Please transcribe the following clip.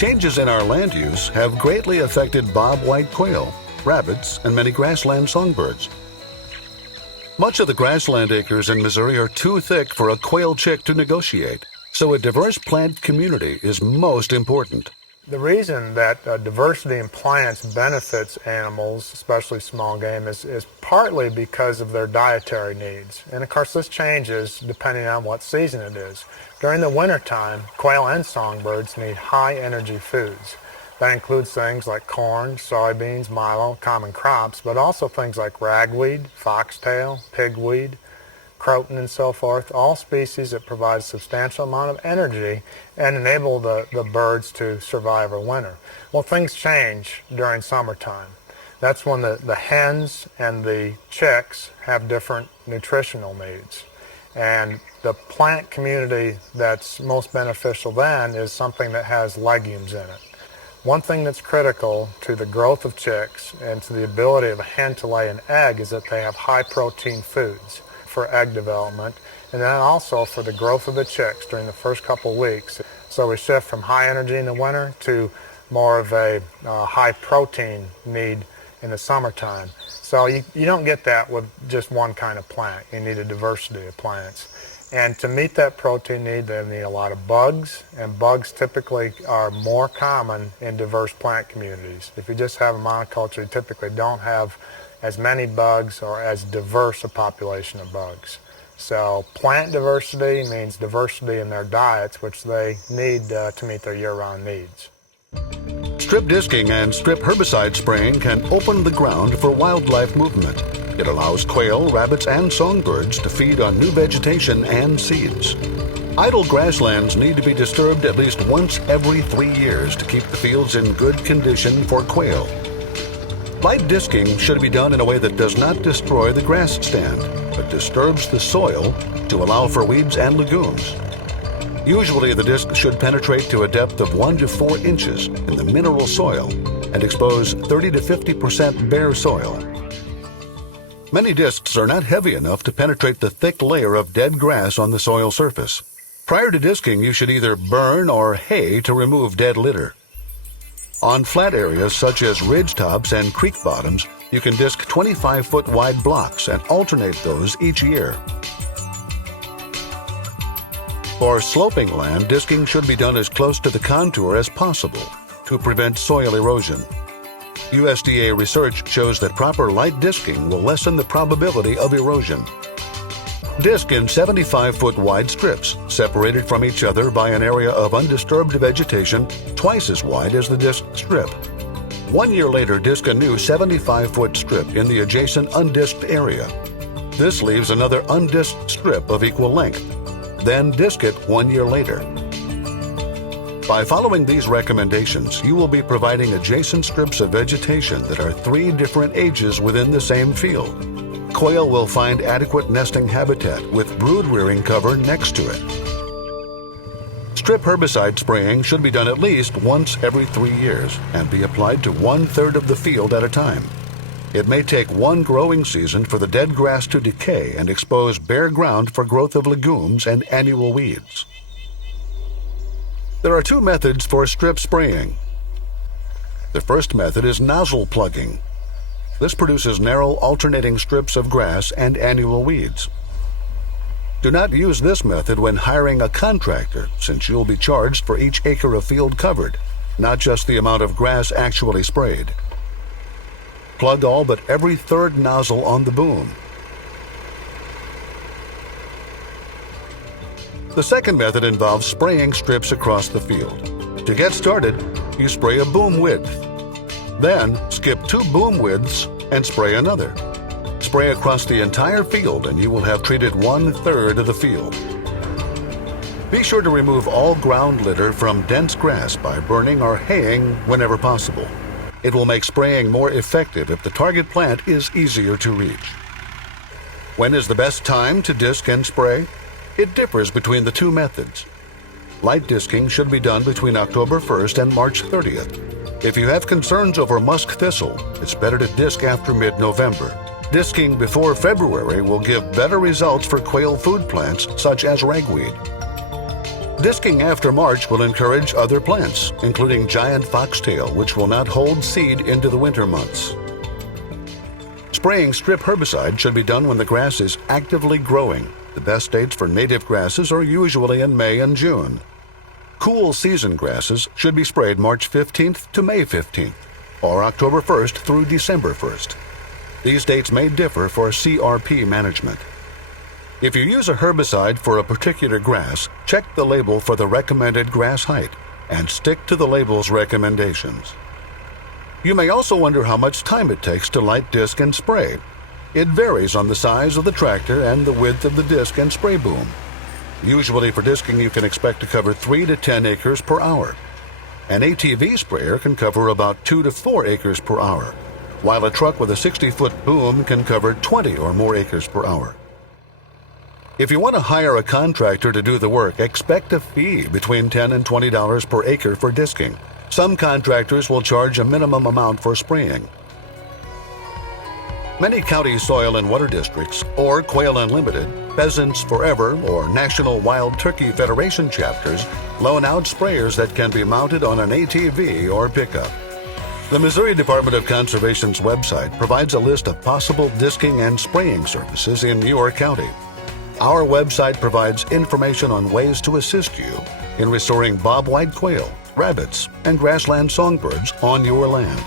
Changes in our land use have greatly affected bobwhite quail, rabbits, and many grassland songbirds. Much of the grassland acres in Missouri are too thick for a quail chick to negotiate, so a diverse plant community is most important. The reason that diversity in plants benefits animals, especially small game, is partly because of their dietary needs. And of course this changes depending on what season it is. During the wintertime, quail and songbirds need high energy foods. That includes things like corn, soybeans, milo, common crops, but also things like ragweed, foxtail, pigweed, croton, and so forth, all species that provide a substantial amount of energy and enable the birds to survive a winter. Well, things change during summertime. That's when the hens and the chicks have different nutritional needs. And the plant community that's most beneficial then is something that has legumes in it. One thing that's critical to the growth of chicks and to the ability of a hen to lay an egg is that they have high protein foods for egg development, and then also for the growth of the chicks during the first couple weeks. So we shift from high energy in the winter to more of a high protein need in the summertime. So you don't get that with just one kind of plant. You need a diversity of plants. And to meet that protein need, they need a lot of bugs, and bugs typically are more common in diverse plant communities. If you just have a monoculture, you typically don't have as many bugs or as diverse a population of bugs. So plant diversity means diversity in their diets, which they need to meet their year-round needs. Strip disking and strip herbicide spraying can open the ground for wildlife movement. It allows quail, rabbits, and songbirds to feed on new vegetation and seeds. Idle grasslands need to be disturbed at least once every 3 years to keep the fields in good condition for quail. Light disking should be done in a way that does not destroy the grass stand, but disturbs the soil to allow for weeds and legumes. Usually the disc should penetrate to a depth of 1 to 4 inches in the mineral soil and expose 30 to 50% bare soil. Many discs are not heavy enough to penetrate the thick layer of dead grass on the soil surface. Prior to disking, you should either burn or hay to remove dead litter. On flat areas such as ridge tops and creek bottoms, you can disc 25-foot wide blocks and alternate those each year. For sloping land, disking should be done as close to the contour as possible to prevent soil erosion. USDA research shows that proper light disking will lessen the probability of erosion. Disc in 75-foot wide strips, separated from each other by an area of undisturbed vegetation twice as wide as the disc strip. 1 year later, disc a new 75-foot strip in the adjacent undisked area. This leaves another undisked strip of equal length. Then disc it 1 year later. By following these recommendations, you will be providing adjacent strips of vegetation that are 3 different ages within the same field. Quail will find adequate nesting habitat with brood rearing cover next to it. Strip herbicide spraying should be done at least once every 3 years and be applied to 1/3 of the field at a time. It may take 1 growing season for the dead grass to decay and expose bare ground for growth of legumes and annual weeds. There are 2 methods for strip spraying. The first method is nozzle plugging. This produces narrow alternating strips of grass and annual weeds. Do not use this method when hiring a contractor, since you'll be charged for each acre of field covered, not just the amount of grass actually sprayed. Plug all but every 3rd nozzle on the boom. The second method involves spraying strips across the field. To get started, you spray a boom width. Then, skip 2 boom widths and spray another. Spray across the entire field and you will have treated 1/3 of the field. Be sure to remove all ground litter from dense grass by burning or haying whenever possible. It will make spraying more effective if the target plant is easier to reach. When is the best time to disc and spray? It differs between the 2 methods. Light disking should be done between October 1st and March 30th. If you have concerns over musk thistle, it's better to disc after mid-November. Disking before February will give better results for quail food plants such as ragweed. Disking after March will encourage other plants, including giant foxtail, which will not hold seed into the winter months. Spraying strip herbicide should be done when the grass is actively growing. The best dates for native grasses are usually in May and June. Cool season grasses should be sprayed March 15th to May 15th, or October 1st through December 1st. These dates may differ for CRP management. If you use a herbicide for a particular grass, check the label for the recommended grass height and stick to the label's recommendations. You may also wonder how much time it takes to light disc and spray. It varies on the size of the tractor and the width of the disc and spray boom. Usually for disking you can expect to cover 3 to 10 acres per hour. An ATV sprayer can cover about 2 to 4 acres per hour, while a truck with a 60-foot boom can cover 20 or more acres per hour. If you want to hire a contractor to do the work, expect a fee between $10 and $20 per acre for disking. Some contractors will charge a minimum amount for spraying. Many county soil and water districts, or Quail Unlimited, Pheasants Forever, or National Wild Turkey Federation chapters loan out sprayers that can be mounted on an ATV or pickup. The Missouri Department of Conservation's website provides a list of possible disking and spraying services in your county. Our website provides information on ways to assist you in restoring bobwhite quail, rabbits, and grassland songbirds on your land.